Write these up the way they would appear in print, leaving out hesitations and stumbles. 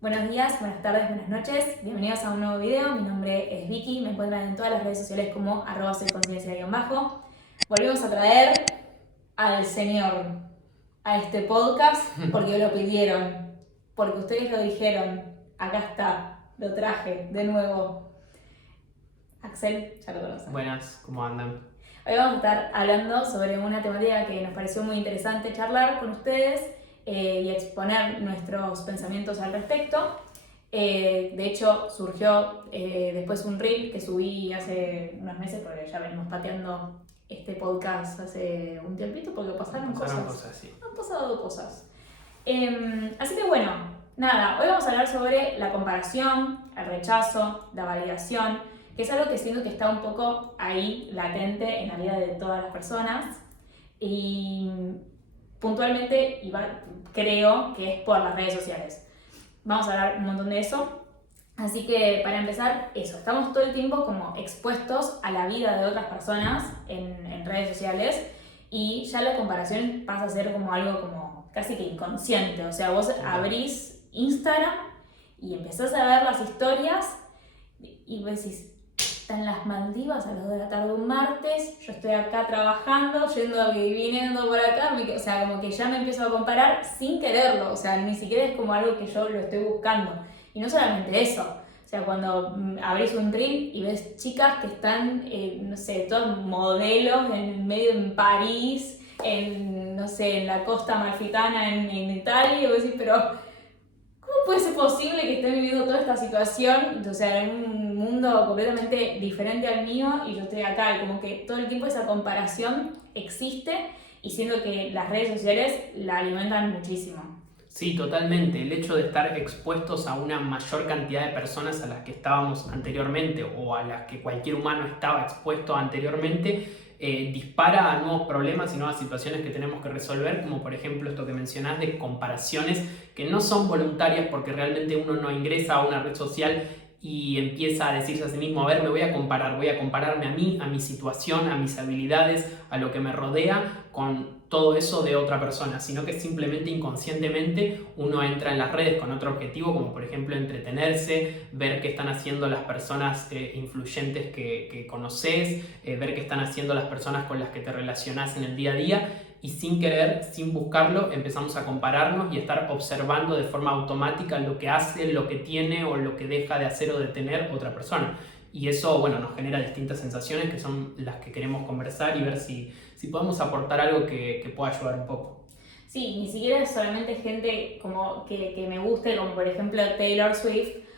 Buenos días, buenas tardes, buenas noches, bienvenidos a un nuevo video. Mi nombre es Vicky, me encuentran en todas las redes sociales como @soyconciencia_bajo. Volvemos a traer al señor a este podcast porque lo pidieron, porque ustedes lo dijeron. Acá está, lo traje de nuevo. Axel, ya lo conocen. Buenas, ¿cómo andan? Hoy vamos a estar hablando sobre una temática que nos pareció muy interesante charlar con ustedes y exponer nuestros pensamientos al respecto. De hecho, surgió después un reel que subí hace unos meses, porque ya venimos pateando este podcast hace un tiempito, porque pasaron cosas. Sí. Han pasado cosas. Así que bueno, nada, hoy vamos a hablar sobre la comparación, el rechazo, la validación, que es algo que siento que está un poco ahí latente en la vida de todas las personas. Y puntualmente creo que es por las redes sociales. Vamos a hablar un montón de eso. Así que para empezar, eso, estamos todo el tiempo como expuestos a la vida de otras personas en redes sociales y ya la comparación pasa a ser como algo como casi que inconsciente. O sea, vos abrís Instagram y empezás a ver las historias y vos decís, están las Maldivas a las 2 de la tarde un martes, yo estoy acá trabajando, yendo y viniendo por acá, o sea, como que ya me empiezo a comparar sin quererlo, o sea, ni siquiera es como algo que yo lo estoy buscando. Y no solamente eso, o sea, cuando abrís un reel y ves chicas que están, no sé, todos modelos en medio en París, no sé, en la costa amalfitana en Italia, y vos decís, pero ¿cómo puede ser posible que esté viviendo toda esta situación, o sea, en un mundo completamente diferente al mío y yo estoy acá? Y como que todo el tiempo esa comparación existe y siento que las redes sociales la alimentan muchísimo. Sí, totalmente. El hecho de estar expuestos a una mayor cantidad de personas a las que estábamos anteriormente o a las que cualquier humano estaba expuesto anteriormente dispara a nuevos problemas y nuevas situaciones que tenemos que resolver, como por ejemplo esto que mencionás de comparaciones que no son voluntarias porque realmente uno no ingresa a una red social y empieza a decirse a sí mismo, a ver, me voy a comparar, voy a compararme a mí, a mi situación, a mis habilidades, a lo que me rodea con todo eso de otra persona, sino que simplemente inconscientemente uno entra en las redes con otro objetivo, como por ejemplo entretenerse, ver qué están haciendo las personas influyentes que conoces, ver qué están haciendo las personas con las que te relacionás en el día a día, y sin querer, sin buscarlo, empezamos a compararnos y estar observando de forma automática lo que hace, lo que tiene o lo que deja de hacer o de tener otra persona. Y eso, bueno, nos genera distintas sensaciones que son las que queremos conversar y ver si podemos aportar algo que pueda ayudar un poco. Sí, ni siquiera es solamente gente como que me guste, como por ejemplo Taylor Swift,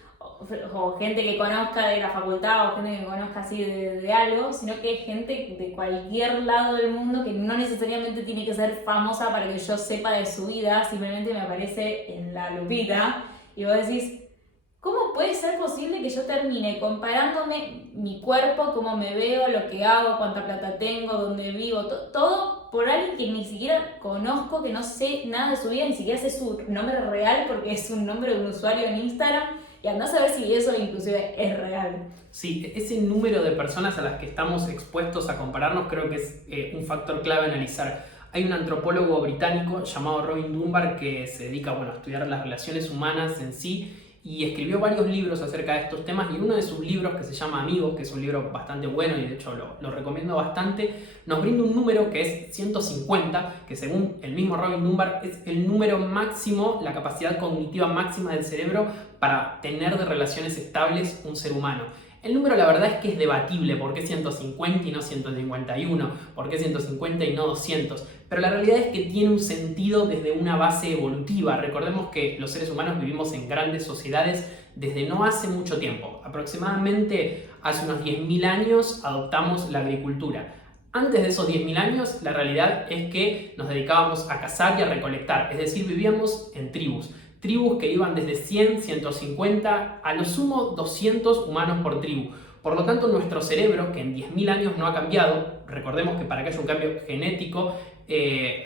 o gente que conozca de la facultad o gente que conozca así de algo, sino que es gente de cualquier lado del mundo que no necesariamente tiene que ser famosa para que yo sepa de su vida, simplemente me aparece en la lupita y vos decís, ¿cómo puede ser posible que yo termine comparándome mi cuerpo, cómo me veo, lo que hago, cuánta plata tengo, dónde vivo, todo por alguien que ni siquiera conozco, que no sé nada de su vida, ni siquiera sé su nombre real porque es un nombre de un usuario en Instagram y andás a ver si eso inclusive es real? Sí, ese número de personas a las que estamos expuestos a compararnos creo que es un factor clave a analizar. Hay un antropólogo británico llamado Robin Dunbar que se dedica a estudiar las relaciones humanas en sí y escribió varios libros acerca de estos temas, y uno de sus libros, que se llama Amigos, que es un libro bastante bueno y de hecho lo recomiendo bastante, nos brinda un número que es 150, que según el mismo Robin Dunbar es el número máximo, la capacidad cognitiva máxima del cerebro para tener de relaciones estables un ser humano. El número, la verdad, es que es debatible. ¿Por qué 150 y no 151? ¿Por qué 150 y no 200? Pero la realidad es que tiene un sentido desde una base evolutiva. Recordemos que los seres humanos vivimos en grandes sociedades desde no hace mucho tiempo. Aproximadamente hace unos 10.000 años adoptamos la agricultura. Antes de esos 10.000 años, la realidad es que nos dedicábamos a cazar y a recolectar. Es decir, vivíamos en tribus. Tribus que iban desde 100, 150, a lo sumo 200 humanos por tribu. Por lo tanto, nuestro cerebro, que en 10.000 años no ha cambiado, recordemos que para que haya un cambio genético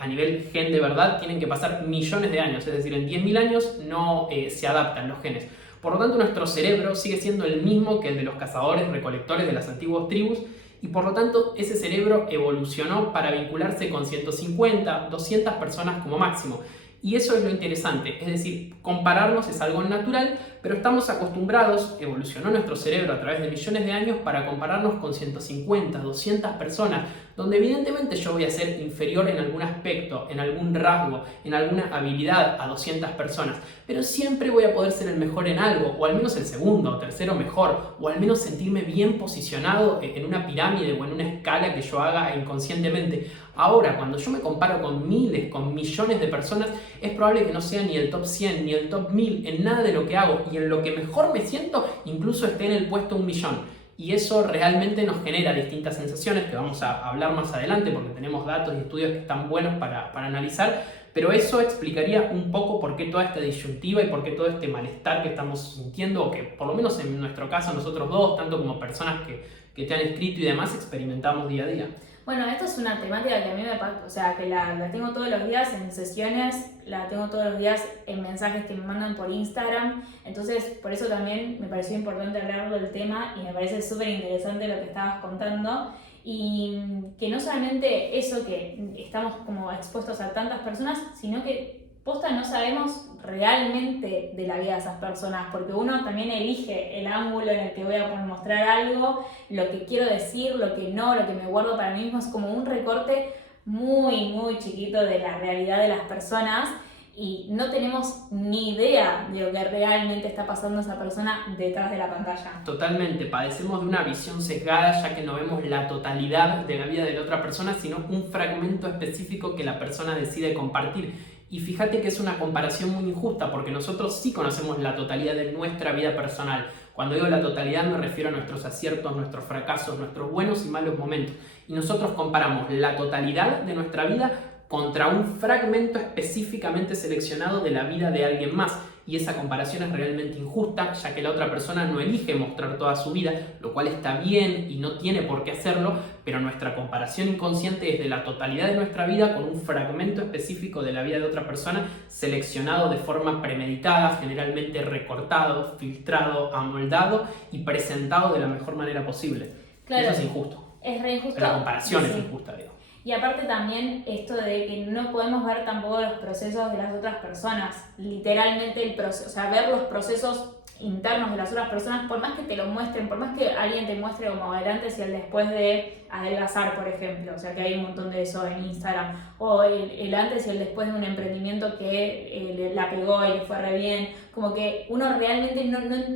a nivel gen de verdad, tienen que pasar millones de años, es decir, en 10.000 años no se adaptan los genes. Por lo tanto, nuestro cerebro sigue siendo el mismo que el de los cazadores, recolectores de las antiguas tribus, y por lo tanto ese cerebro evolucionó para vincularse con 150, 200 personas como máximo. Y eso es lo interesante, es decir, compararnos es algo natural, pero estamos acostumbrados, evolucionó nuestro cerebro a través de millones de años para compararnos con 150, 200 personas, donde evidentemente yo voy a ser inferior en algún aspecto, en algún rasgo, en alguna habilidad a 200 personas, pero siempre voy a poder ser el mejor en algo, o al menos el segundo o tercero mejor, o al menos sentirme bien posicionado en una pirámide o en una escala que yo haga inconscientemente. Ahora, cuando yo me comparo con miles, con millones de personas, es probable que no sea ni el top 100, ni el top 1000 en nada de lo que hago, y en lo que mejor me siento, incluso esté en el puesto 1.000.000. Y eso realmente nos genera distintas sensaciones que vamos a hablar más adelante porque tenemos datos y estudios que están buenos para analizar, pero eso explicaría un poco por qué toda esta disyuntiva y por qué todo este malestar que estamos sintiendo, o que por lo menos en nuestro caso nosotros dos, tanto como personas que te han escrito y demás, experimentamos día a día. Bueno, esto es una temática que a mí me pasa, o sea, que la tengo todos los días en sesiones, la tengo todos los días en mensajes que me mandan por Instagram, entonces por eso también me pareció importante hablarlo del tema y me parece súper interesante lo que estabas contando, y que no solamente eso, que estamos como expuestos a tantas personas, sino que posta no sabemos realmente de la vida de esas personas, porque uno también elige el ángulo en el que voy a mostrar algo, lo que quiero decir, lo que no, lo que me guardo para mí mismo, es como un recorte muy, muy chiquito de la realidad de las personas y no tenemos ni idea de lo que realmente está pasando a esa persona detrás de la pantalla. Totalmente, padecemos de una visión sesgada ya que no vemos la totalidad de la vida de la otra persona, sino un fragmento específico que la persona decide compartir. Y fíjate que es una comparación muy injusta porque nosotros sí conocemos la totalidad de nuestra vida personal. Cuando digo la totalidad me refiero a nuestros aciertos, nuestros fracasos, nuestros buenos y malos momentos. Y nosotros comparamos la totalidad de nuestra vida contra un fragmento específicamente seleccionado de la vida de alguien más. Y esa comparación es realmente injusta, ya que la otra persona no elige mostrar toda su vida, lo cual está bien y no tiene por qué hacerlo, pero nuestra comparación inconsciente es de la totalidad de nuestra vida con un fragmento específico de la vida de otra persona, seleccionado de forma premeditada, generalmente recortado, filtrado, amoldado y presentado de la mejor manera posible. Claro, eso es injusto. Es re injusto. La comparación sí. Es injusta, digo. Y aparte también esto de que no podemos ver tampoco los procesos de las otras personas, literalmente el proceso, o sea, ver los procesos internos de las otras personas, por más que te lo muestren, por más que alguien te muestre como el antes y el después de adelgazar, por ejemplo, o sea que hay un montón de eso en Instagram, o el antes y el después de un emprendimiento que la pegó y le fue re bien, como que uno realmente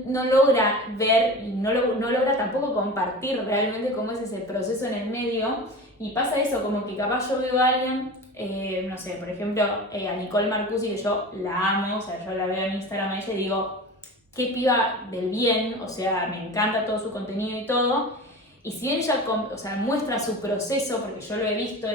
no logra ver y no logra tampoco compartir realmente cómo es ese proceso en el medio. Y pasa eso, como que capaz yo veo a alguien, no sé, por ejemplo, a Nicole Marcusi, que yo la amo, o sea, yo la veo en Instagram a ella y digo, qué piba del bien, o sea, me encanta todo su contenido y todo. Y si ella, o sea, muestra su proceso, porque yo lo he visto,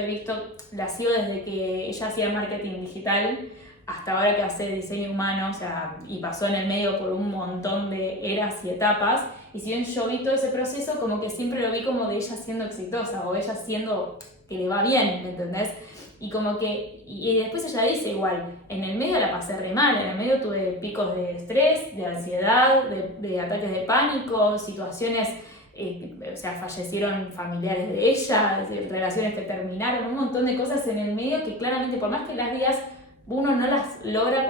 la sigo desde que ella hacía marketing digital hasta ahora que hace diseño humano, o sea, y pasó en el medio por un montón de eras y etapas. Y si bien yo vi todo ese proceso, como que siempre lo vi como de ella siendo exitosa o ella siendo que le va bien, ¿me entendés? Y como que, y después ella dice igual, en el medio la pasé re mal, en el medio tuve picos de estrés, de ansiedad, de ataques de pánico, situaciones, o sea, fallecieron familiares de ella, relaciones que terminaron, un montón de cosas en el medio que claramente, por más que las digas, uno no las logra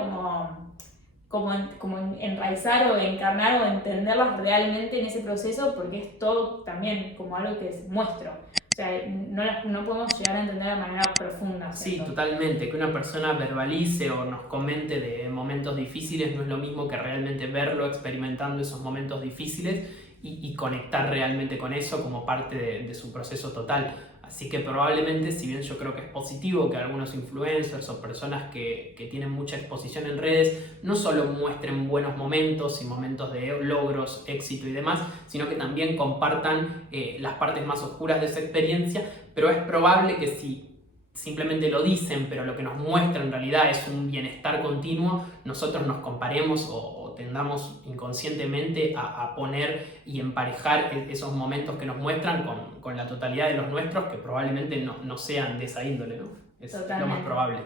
como enraizar o encarnar o entenderlas realmente en ese proceso, porque es todo también como algo que muestro. O sea, no podemos llegar a entender de manera profunda. ¿cierto? Sí, totalmente. Que una persona verbalice o nos comente de momentos difíciles no es lo mismo que realmente verlo experimentando esos momentos difíciles y conectar realmente con eso como parte de su proceso total. Así que probablemente, si bien yo creo que es positivo que algunos influencers o personas que tienen mucha exposición en redes no solo muestren buenos momentos y momentos de logros, éxito y demás, sino que también compartan las partes más oscuras de esa experiencia, pero es probable que si simplemente lo dicen, pero lo que nos muestra en realidad es un bienestar continuo, nosotros nos comparemos o tendamos inconscientemente a poner y emparejar esos momentos que nos muestran con la totalidad de los nuestros, que probablemente no sean de esa índole, ¿no? Es lo más probable.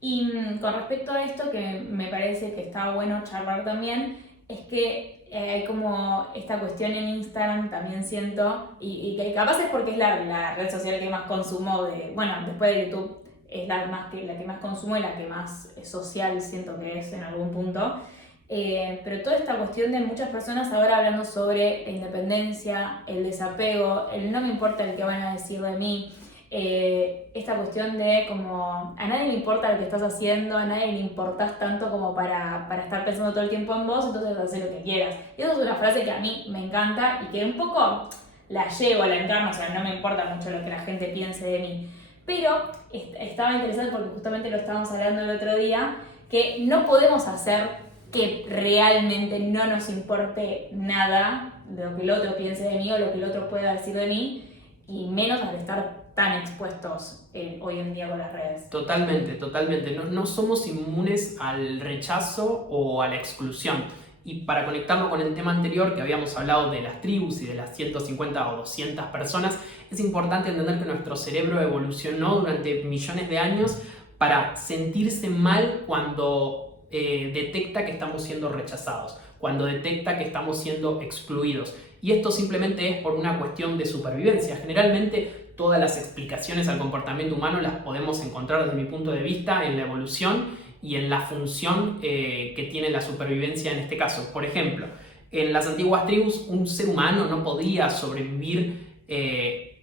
Y con respecto a esto, que me parece que está bueno charlar también, es que hay como esta cuestión en Instagram, también siento, y que capaz es porque es la red social que más consumo, bueno, después de YouTube, es la que más consumo y la que más social siento que es en algún punto. Pero toda esta cuestión de muchas personas ahora hablando sobre la independencia, el desapego, el no me importa el que van a decir de mí, esta cuestión de como a nadie le importa lo que estás haciendo, a nadie le importás tanto como para estar pensando todo el tiempo en vos, entonces haz lo que quieras. Y eso es una frase que a mí me encanta y que un poco la llevo, la encarno, o sea, no me importa mucho lo que la gente piense de mí. Pero estaba interesante porque justamente lo estábamos hablando el otro día, que no podemos hacer que realmente no nos importe nada de lo que el otro piense de mí o lo que el otro pueda decir de mí, y menos al estar tan expuestos hoy en día con las redes. Totalmente, totalmente. No somos inmunes al rechazo o a la exclusión. Y para conectarlo con el tema anterior que habíamos hablado de las tribus y de las 150 o 200 personas, es importante entender que nuestro cerebro evolucionó durante millones de años para sentirse mal cuando detecta que estamos siendo rechazados, cuando detecta que estamos siendo excluidos. Y esto simplemente es por una cuestión de supervivencia. Generalmente todas las explicaciones al comportamiento humano las podemos encontrar desde mi punto de vista en la evolución y en la función que tiene la supervivencia en este caso. Por ejemplo, en las antiguas tribus un ser humano no podía sobrevivir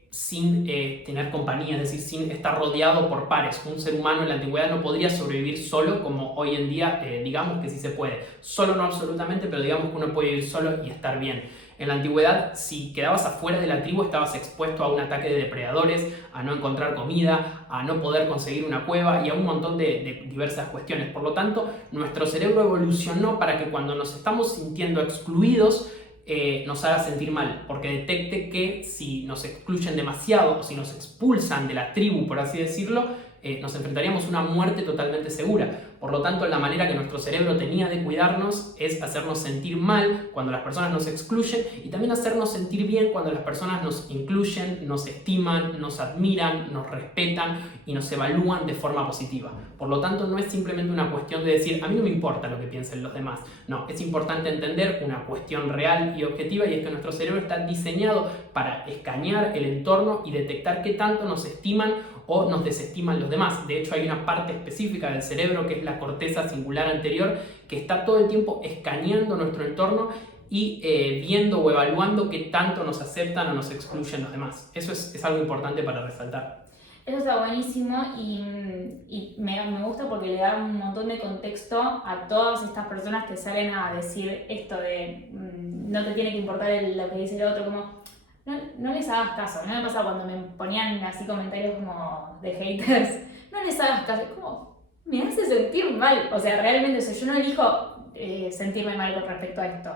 sin tener compañía, es decir, sin estar rodeado por pares. Un ser humano en la antigüedad no podría sobrevivir solo como hoy en día, digamos que sí se puede. Solo no absolutamente, pero digamos que uno puede vivir solo y estar bien. En la antigüedad, si quedabas afuera de la tribu, estabas expuesto a un ataque de depredadores, a no encontrar comida, a no poder conseguir una cueva y a un montón de diversas cuestiones. Por lo tanto, nuestro cerebro evolucionó para que cuando nos estamos sintiendo excluidos, nos haga sentir mal, porque detecte que si nos excluyen demasiado o si nos expulsan de la tribu, por así decirlo, nos enfrentaríamos a una muerte totalmente segura. Por lo tanto, la manera que nuestro cerebro tenía de cuidarnos es hacernos sentir mal cuando las personas nos excluyen y también hacernos sentir bien cuando las personas nos incluyen, nos estiman, nos admiran, nos respetan y nos evalúan de forma positiva. Por lo tanto, no es simplemente una cuestión de decir, a mí no me importa lo que piensen los demás. No, es importante entender una cuestión real y objetiva, y es que nuestro cerebro está diseñado para escanear el entorno y detectar qué tanto nos estiman o nos desestiman los demás. De hecho, hay una parte específica del cerebro que es la corteza singular anterior que está todo el tiempo escaneando nuestro entorno y viendo o evaluando qué tanto nos aceptan o nos excluyen los demás. Eso es algo importante para resaltar. Eso está buenísimo y me gusta porque le da un montón de contexto a todas estas personas que salen a decir esto de no te tiene que importar lo que dice el otro, como no les hagas caso. No me pasa cuando me ponían así comentarios como de haters, no les hagas caso, como me hace sentir mal, o sea, realmente, o sea, yo no elijo sentirme mal con respecto a esto,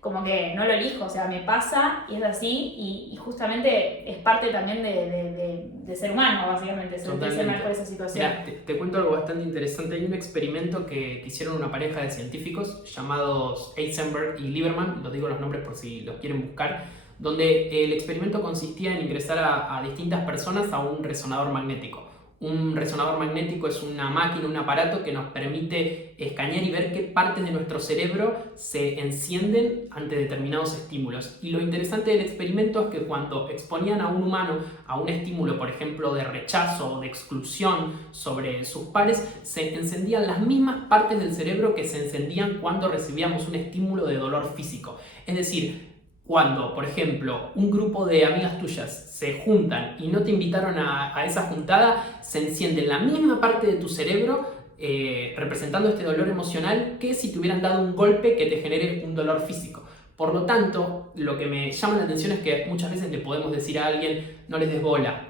como que no lo elijo, o sea, me pasa y es así y justamente es parte también de ser humano, básicamente, sentirse mal por esa situación. Mira, te cuento algo bastante interesante. Hay un experimento que hicieron una pareja de científicos llamados Eisenberg y Lieberman, los digo los nombres por si los quieren buscar, donde el experimento consistía en ingresar a distintas personas a un resonador magnético. Un resonador magnético es una máquina, un aparato que nos permite escanear y ver qué partes de nuestro cerebro se encienden ante determinados estímulos. Y lo interesante del experimento es que cuando exponían a un humano a un estímulo, por ejemplo, de rechazo o de exclusión sobre sus pares, se encendían las mismas partes del cerebro que se encendían cuando recibíamos un estímulo de dolor físico. Es decir, cuando, por ejemplo, un grupo de amigas tuyas se juntan y no te invitaron a esa juntada, se enciende la misma parte de tu cerebro representando este dolor emocional que si te hubieran dado un golpe que te genere un dolor físico. Por lo tanto, lo que me llama la atención es que muchas veces le podemos decir a alguien, no les des bola,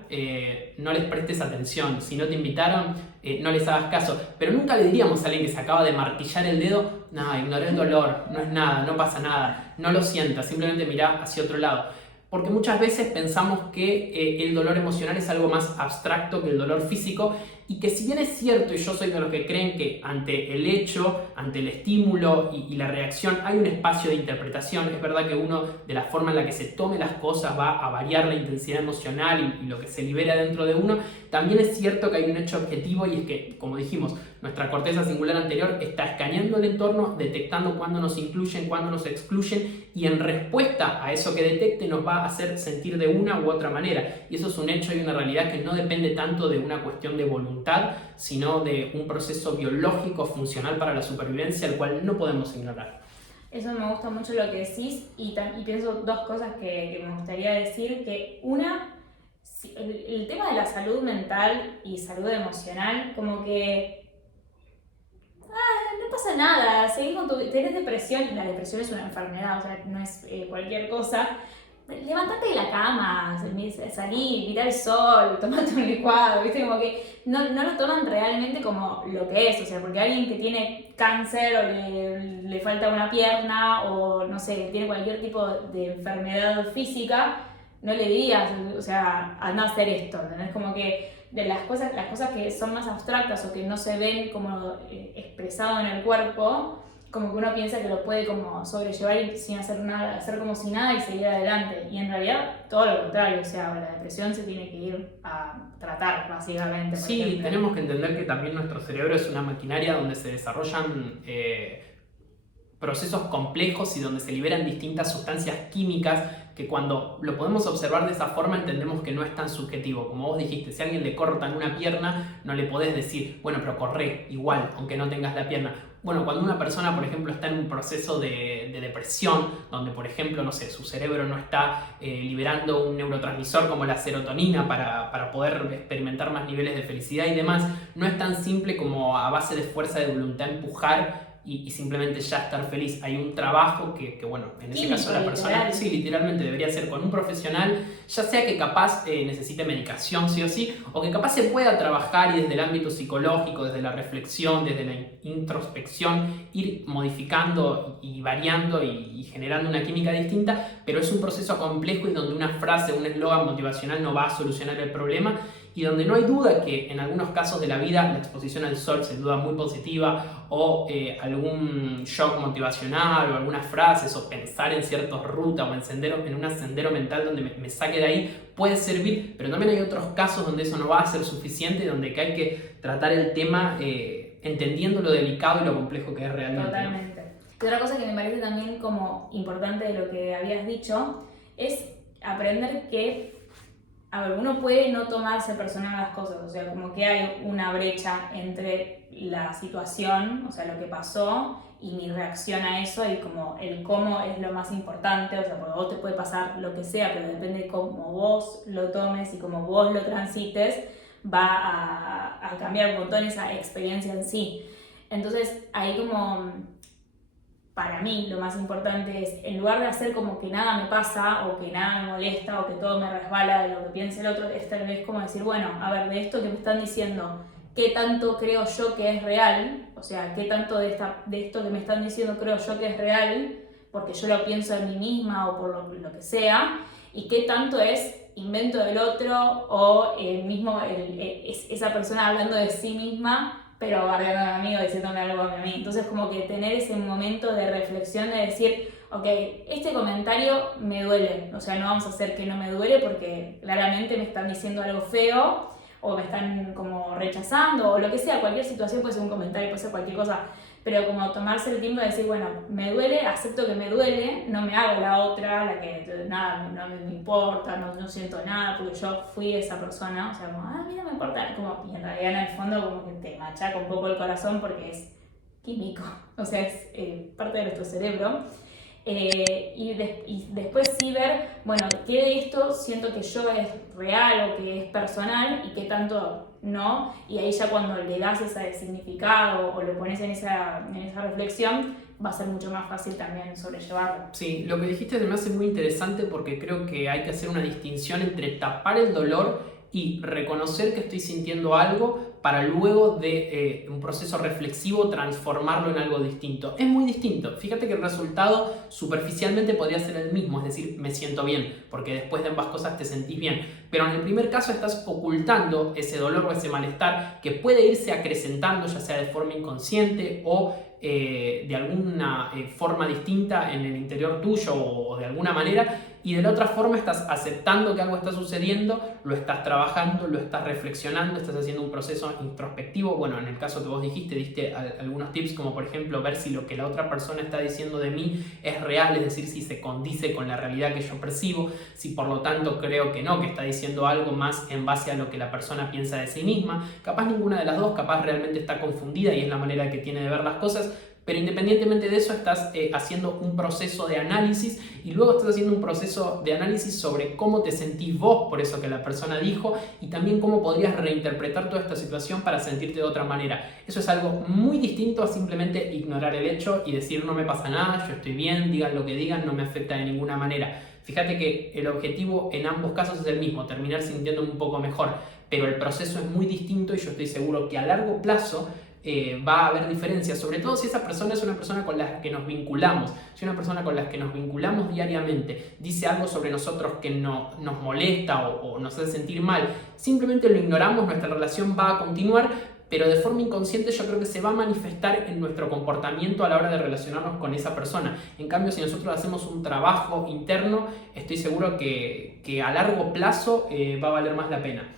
no les prestes atención, si no te invitaron, no les hagas caso. Pero nunca le diríamos a alguien que se acaba de martillar el dedo, no, ignora el dolor, no es nada, no pasa nada, no lo sientas, simplemente mirá hacia otro lado. Porque muchas veces pensamos que el dolor emocional es algo más abstracto que el dolor físico, y que si bien es cierto, y yo soy de los que creen que ante el hecho, ante el estímulo y la reacción hay un espacio de interpretación, es verdad que uno, de la forma en la que se tome las cosas, va a variar la intensidad emocional y lo que se libera dentro de uno. También es cierto que hay un hecho objetivo, y es que, como dijimos, nuestra corteza singular anterior está escaneando el entorno, detectando cuándo nos incluyen, cuándo nos excluyen, y en respuesta a eso que detecte nos va a hacer sentir de una u otra manera. Y eso es un hecho y una realidad que no depende tanto de una cuestión de voluntad voluntad, sino de un proceso biológico funcional para la supervivencia, el cual no podemos ignorar. Eso me gusta mucho lo que decís y pienso dos cosas que me gustaría decir, que una, el tema de la salud mental y salud emocional, como que no pasa nada, seguís con tenés depresión, la depresión es una enfermedad, o sea, no es cualquier cosa. Levantate de la cama, salí, mirá el sol, tomate un licuado, ¿viste? Como que no lo toman realmente como lo que es, o sea, porque alguien que tiene cáncer o le falta una pierna o no sé, tiene cualquier tipo de enfermedad física, no le digas, o sea, anda a hacer esto, ¿entendés? Como que de las cosas que son más abstractas o que no se ven como expresado en el cuerpo, como que uno piensa que lo puede como sobrellevar y sin hacer nada, hacer como si nada y seguir adelante. Y en realidad todo lo contrario, o sea, la depresión se tiene que ir a tratar, básicamente. Sí, tenemos que entender que también nuestro cerebro es una maquinaria donde se desarrollan procesos complejos y donde se liberan distintas sustancias químicas que cuando lo podemos observar de esa forma entendemos que no es tan subjetivo. Como vos dijiste, si a alguien le cortan una pierna, no le podés decir, bueno, pero corre igual, aunque no tengas la pierna. Bueno, cuando una persona, por ejemplo, está en un proceso de depresión, donde, por ejemplo, no sé, su cerebro no está liberando un neurotransmisor como la serotonina para poder experimentar más niveles de felicidad y demás, no es tan simple como a base de fuerza de voluntad empujar y simplemente ya estar feliz. Hay un trabajo que bueno, en ese caso la persona, sí, literalmente debería ser con un profesional, ya sea que capaz necesite medicación sí o sí, o que capaz se pueda trabajar y desde el ámbito psicológico, desde la reflexión, desde la introspección, ir modificando y variando y generando una química distinta, pero es un proceso complejo y donde una frase, un eslogan motivacional no va a solucionar el problema, y donde no hay duda que en algunos casos de la vida la exposición al sol sin duda muy positiva o algún shock motivacional o algunas frases o pensar en ciertas rutas o en un sendero mental donde me saque de ahí puede servir, pero también hay otros casos donde eso no va a ser suficiente y donde hay que tratar el tema entendiendo lo delicado y lo complejo que es realmente. Totalmente. Y otra cosa que me parece también como importante de lo que habías dicho es aprender que uno puede no tomarse personal las cosas, o sea, como que hay una brecha entre la situación, o sea, lo que pasó y mi reacción a eso y como el cómo es lo más importante, o sea, porque a vos te puede pasar lo que sea, pero depende de cómo vos lo tomes y cómo vos lo transites, va a cambiar un montón esa experiencia en sí. Entonces, ahí como para mí lo más importante es, en lugar de hacer como que nada me pasa o que nada me molesta o que todo me resbala de lo que piense el otro, es tal vez como decir, bueno, a ver, de esto que me están diciendo, ¿qué tanto creo yo que es real? O sea, ¿qué tanto de esto que me están diciendo creo yo que es real? Porque yo lo pienso en mí misma o por lo que sea. ¿Y qué tanto es invento del otro o esa persona hablando de sí misma pero bardeando a mi amigo, diciéndome algo a mí. Entonces como que tener ese momento de reflexión de decir, ok, este comentario me duele, o sea, no vamos a hacer que no me duele porque claramente me están diciendo algo feo o me están como rechazando o lo que sea, cualquier situación puede ser un comentario, puede ser cualquier cosa, pero como tomarse el tiempo de decir, bueno, me duele, acepto que me duele, no me hago la otra, la que nada, no me importa, no siento nada, porque yo fui esa persona, o sea, como, a mí no me importa, como, y en realidad en el fondo como que te machaca un poco el corazón porque es químico, o sea, es parte de nuestro cerebro. Y después sí ver, bueno, qué de esto siento que yo es real o que es personal y qué tanto no, y ahí ya cuando le das ese significado o lo pones en esa reflexión, va a ser mucho más fácil también sobrellevarlo. Sí, lo que dijiste me hace muy interesante porque creo que hay que hacer una distinción entre tapar el dolor y reconocer que estoy sintiendo algo para luego de un proceso reflexivo transformarlo en algo distinto. Es muy distinto. Fíjate que el resultado superficialmente podría ser el mismo, es decir, me siento bien, porque después de ambas cosas te sentís bien. Pero en el primer caso estás ocultando ese dolor o ese malestar que puede irse acrecentando, ya sea de forma inconsciente o de alguna forma distinta en el interior tuyo o de alguna manera, y de la otra forma estás aceptando que algo está sucediendo, lo estás trabajando, lo estás reflexionando, estás haciendo un proceso introspectivo. Bueno, en el caso que vos dijiste, diste algunos tips como por ejemplo ver si lo que la otra persona está diciendo de mí es real, es decir, si se condice con la realidad que yo percibo, si por lo tanto creo que no, que está diciendo algo más en base a lo que la persona piensa de sí misma. Capaz ninguna de las dos, capaz realmente está confundida y es la manera que tiene de ver las cosas. Pero independientemente de eso, estás haciendo un proceso de análisis y luego estás haciendo un proceso de análisis sobre cómo te sentís vos por eso que la persona dijo y también cómo podrías reinterpretar toda esta situación para sentirte de otra manera. Eso es algo muy distinto a simplemente ignorar el hecho y decir no me pasa nada, yo estoy bien, digan lo que digan, no me afecta de ninguna manera. Fíjate que el objetivo en ambos casos es el mismo, terminar sintiéndome un poco mejor, pero el proceso es muy distinto y yo estoy seguro que a largo plazo va a haber diferencias, sobre todo si esa persona es una persona con la que nos vinculamos. Si una persona con la que nos vinculamos diariamente dice algo sobre nosotros que nos molesta o nos hace sentir mal, simplemente lo ignoramos, nuestra relación va a continuar, pero de forma inconsciente yo creo que se va a manifestar en nuestro comportamiento a la hora de relacionarnos con esa persona. En cambio, si nosotros hacemos un trabajo interno, estoy seguro que a largo plazo va a valer más la pena.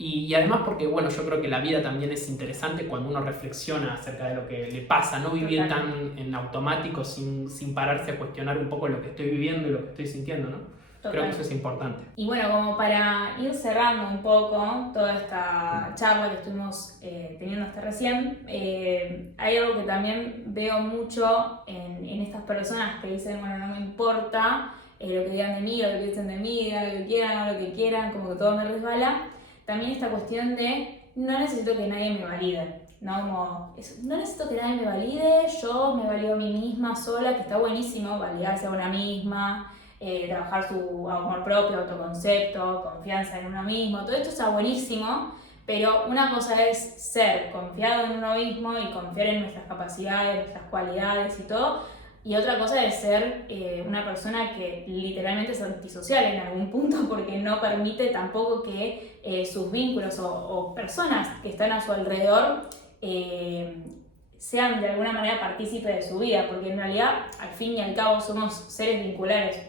Y además porque, bueno, yo creo que la vida también es interesante cuando uno reflexiona acerca de lo que le pasa, no vivir tan en automático sin pararse a cuestionar un poco lo que estoy viviendo y lo que estoy sintiendo, ¿no? Total. Creo que eso es importante. Y bueno, como para ir cerrando un poco toda esta charla que estuvimos teniendo hasta recién, hay algo que también veo mucho en estas personas que dicen, bueno, no me importa lo que digan de mí, lo que piensen de mí, digan lo que quieran, hagan lo que quieran, como que todo me resbala. También esta cuestión de no necesito que nadie me valide, ¿no? Como, no necesito que nadie me valide, yo me valido a mí misma sola, que está buenísimo validarse a una misma, trabajar su amor propio, autoconcepto, confianza en uno mismo, todo esto está buenísimo, pero una cosa es ser confiado en uno mismo y confiar en nuestras capacidades, nuestras cualidades y todo, y otra cosa es ser una persona que literalmente es antisocial en algún punto porque no permite tampoco que sus vínculos o personas que están a su alrededor sean de alguna manera partícipes de su vida, porque en realidad al fin y al cabo somos seres vinculares.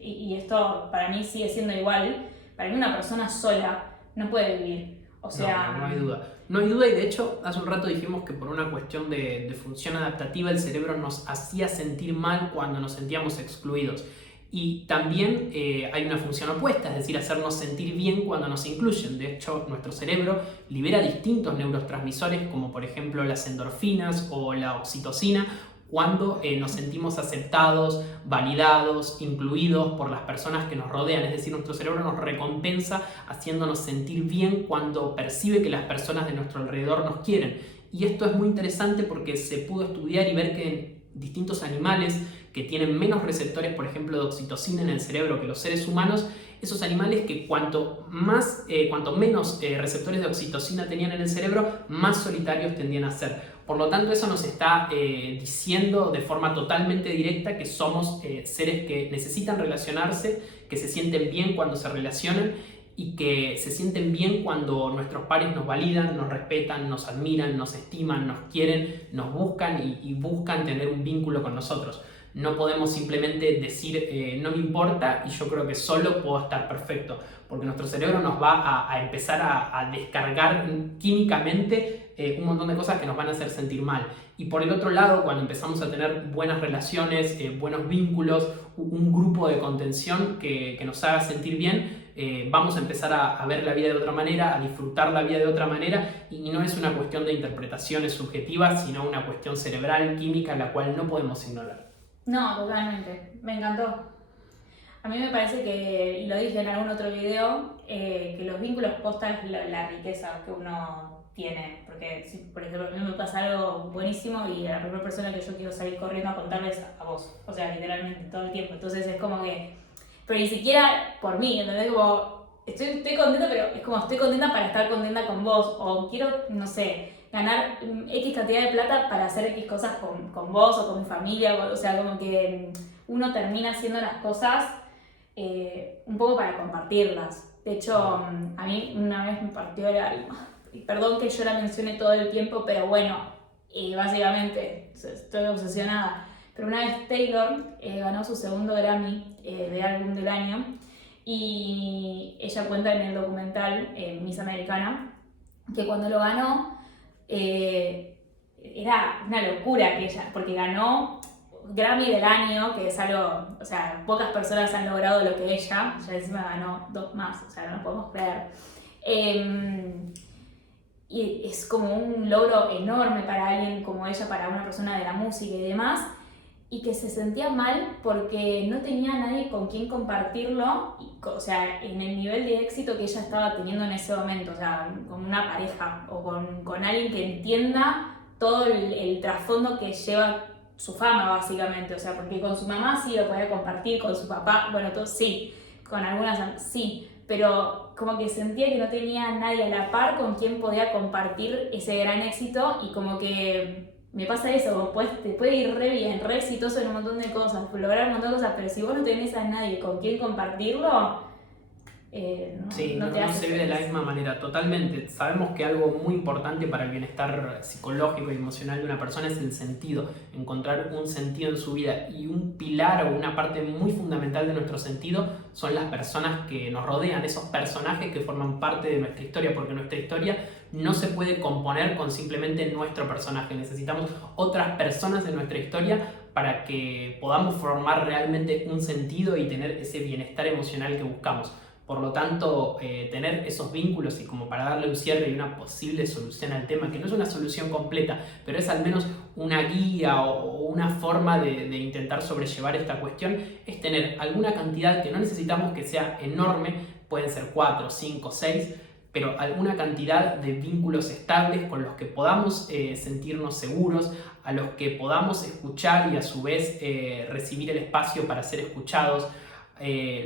Y esto para mí sigue siendo igual, para mí una persona sola no puede vivir. O sea, no hay duda. No hay duda y de hecho hace un rato dijimos que por una cuestión de función adaptativa el cerebro nos hacía sentir mal cuando nos sentíamos excluidos. Y también hay una función opuesta, es decir, hacernos sentir bien cuando nos incluyen. De hecho, nuestro cerebro libera distintos neurotransmisores como por ejemplo las endorfinas o la oxitocina cuando nos sentimos aceptados, validados, incluidos por las personas que nos rodean. Es decir, nuestro cerebro nos recompensa haciéndonos sentir bien cuando percibe que las personas de nuestro alrededor nos quieren. Y esto es muy interesante porque se pudo estudiar y ver que en distintos animales que tienen menos receptores, por ejemplo, de oxitocina en el cerebro que los seres humanos, esos animales que cuanto menos receptores de oxitocina tenían en el cerebro, más solitarios tendían a ser. Por lo tanto, eso nos está diciendo de forma totalmente directa que somos seres que necesitan relacionarse, que se sienten bien cuando se relacionan y que se sienten bien cuando nuestros pares nos validan, nos respetan, nos admiran, nos estiman, nos quieren, nos buscan y buscan tener un vínculo con nosotros. No podemos simplemente decir no me importa y yo creo que solo puedo estar perfecto, porque nuestro cerebro nos va a empezar a descargar químicamente un montón de cosas que nos van a hacer sentir mal. Y por el otro lado, cuando empezamos a tener buenas relaciones, buenos vínculos, un grupo de contención que nos haga sentir bien, vamos a empezar a ver la vida de otra manera, a disfrutar la vida de otra manera, y no es una cuestión de interpretaciones subjetivas, sino una cuestión cerebral, química, la cual no podemos ignorar. No, totalmente. Me encantó. A mí me parece que, y lo dije en algún otro video, que los vínculos postan la riqueza que uno tiene. Porque, si, por ejemplo, a mí me pasa algo buenísimo y a la primera persona que yo quiero salir corriendo a contarles a vos. O sea, literalmente todo el tiempo. Entonces es como que... Pero ni siquiera por mí, ¿entendés? Como, estoy contenta, pero es como estoy contenta para estar contenta con vos. O quiero, no sé, ganar X cantidad de plata para hacer X cosas con vos o con mi familia. O sea, como que uno termina haciendo las cosas un poco para compartirlas. De hecho, a mí una vez me partió el alma. Y perdón que yo la mencione todo el tiempo, pero bueno, y básicamente estoy obsesionada. Pero una vez Taylor ganó su segundo Grammy de álbum del año, y ella cuenta en el documental Miss Americana que cuando lo ganó era una locura que ella, porque ganó Grammy del año, que es algo, o sea, pocas personas han logrado lo que ella encima ganó 2 más, o sea, no lo podemos creer. Y es como un logro enorme para alguien como ella, para una persona de la música y demás, y que se sentía mal porque no tenía nadie con quien compartirlo, o sea, en el nivel de éxito que ella estaba teniendo en ese momento, o sea, con una pareja o con alguien que entienda todo el trasfondo que lleva su fama, básicamente. O sea, porque con su mamá sí lo podía compartir, con su papá, bueno, todo sí, con algunas sí, pero como que sentía que no tenía nadie a la par con quien podía compartir ese gran éxito, y como que me pasa eso, como te puede ir re bien, re exitoso en un montón de cosas, lograr un montón de cosas, pero si vos no tenés a nadie con quien compartirlo, no se ve de la misma manera, totalmente. Sabemos que algo muy importante para el bienestar psicológico y emocional de una persona es el sentido, encontrar un sentido en su vida, y un pilar o una parte muy fundamental de nuestro sentido son las personas que nos rodean, esos personajes que forman parte de nuestra historia, porque nuestra historia no se puede componer con simplemente nuestro personaje. Necesitamos otras personas en nuestra historia para que podamos formar realmente un sentido y tener ese bienestar emocional que buscamos. Por lo tanto, tener esos vínculos, y como para darle un cierre y una posible solución al tema, que no es una solución completa, pero es al menos una guía o una forma de intentar sobrellevar esta cuestión, es tener alguna cantidad, que no necesitamos que sea enorme, pueden ser 4, 5, 6, pero alguna cantidad de vínculos estables con los que podamos sentirnos seguros, a los que podamos escuchar y a su vez recibir el espacio para ser escuchados,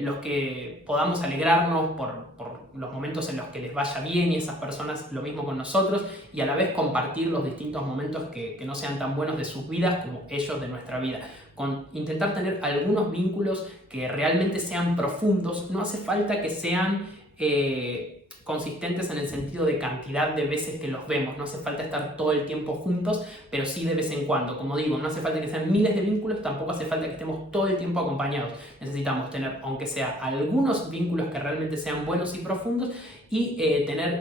los que podamos alegrarnos por los momentos en los que les vaya bien, y esas personas lo mismo con nosotros, y a la vez compartir los distintos momentos que no sean tan buenos de sus vidas como ellos de nuestra vida. Con intentar tener algunos vínculos que realmente sean profundos. No hace falta que sean consistentes en el sentido de cantidad de veces que los vemos, no hace falta estar todo el tiempo juntos, pero sí de vez en cuando. Como digo, no hace falta que sean miles de vínculos, tampoco hace falta que estemos todo el tiempo acompañados. Necesitamos tener, aunque sea algunos vínculos que realmente sean buenos y profundos, y tener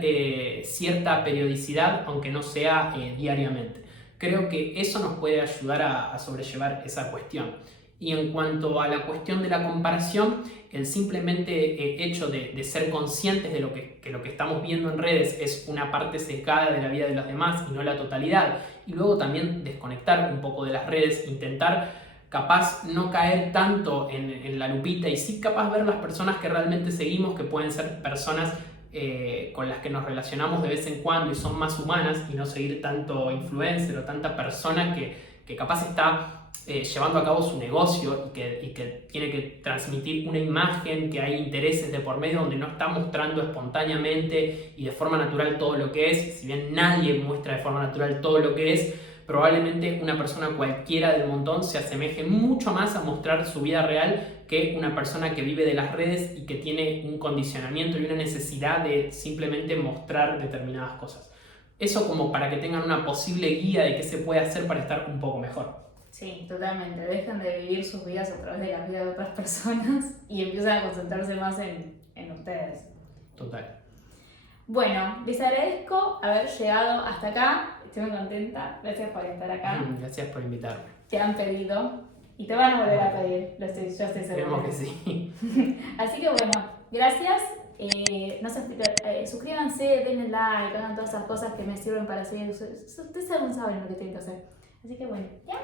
cierta periodicidad, aunque no sea diariamente. Creo que eso nos puede ayudar a sobrellevar esa cuestión. Y en cuanto a la cuestión de la comparación, el simplemente hecho de ser conscientes de lo que estamos viendo en redes es una parte sesgada de la vida de los demás y no la totalidad. Y luego también desconectar un poco de las redes, intentar capaz no caer tanto en la lupita, y sí capaz ver las personas que realmente seguimos, que pueden ser personas con las que nos relacionamos de vez en cuando y son más humanas, y no seguir tanto influencer o tanta persona que capaz está llevando a cabo su negocio y que tiene que transmitir una imagen, que hay intereses de por medio, donde no está mostrando espontáneamente y de forma natural todo lo que es. Si bien nadie muestra de forma natural todo lo que es, probablemente una persona cualquiera del montón se asemeje mucho más a mostrar su vida real que una persona que vive de las redes y que tiene un condicionamiento y una necesidad de simplemente mostrar determinadas cosas. Eso como para que tengan una posible guía de qué se puede hacer para estar un poco mejor. Sí, totalmente. Dejen de vivir sus vidas a través de las vidas de otras personas y empiezan a concentrarse más en ustedes. Total. Bueno, les agradezco haber llegado hasta acá. Estoy muy contenta. Gracias por estar acá. Gracias por invitarme. Te han pedido y te van a volver a pedir. Yo estoy segura. Esperemos que sí. Así que bueno, gracias. No se suscríbanse, denle like, hagan todas esas cosas que me sirven para seguir. Ustedes aún saben lo que tienen que hacer. Así que bueno, ya.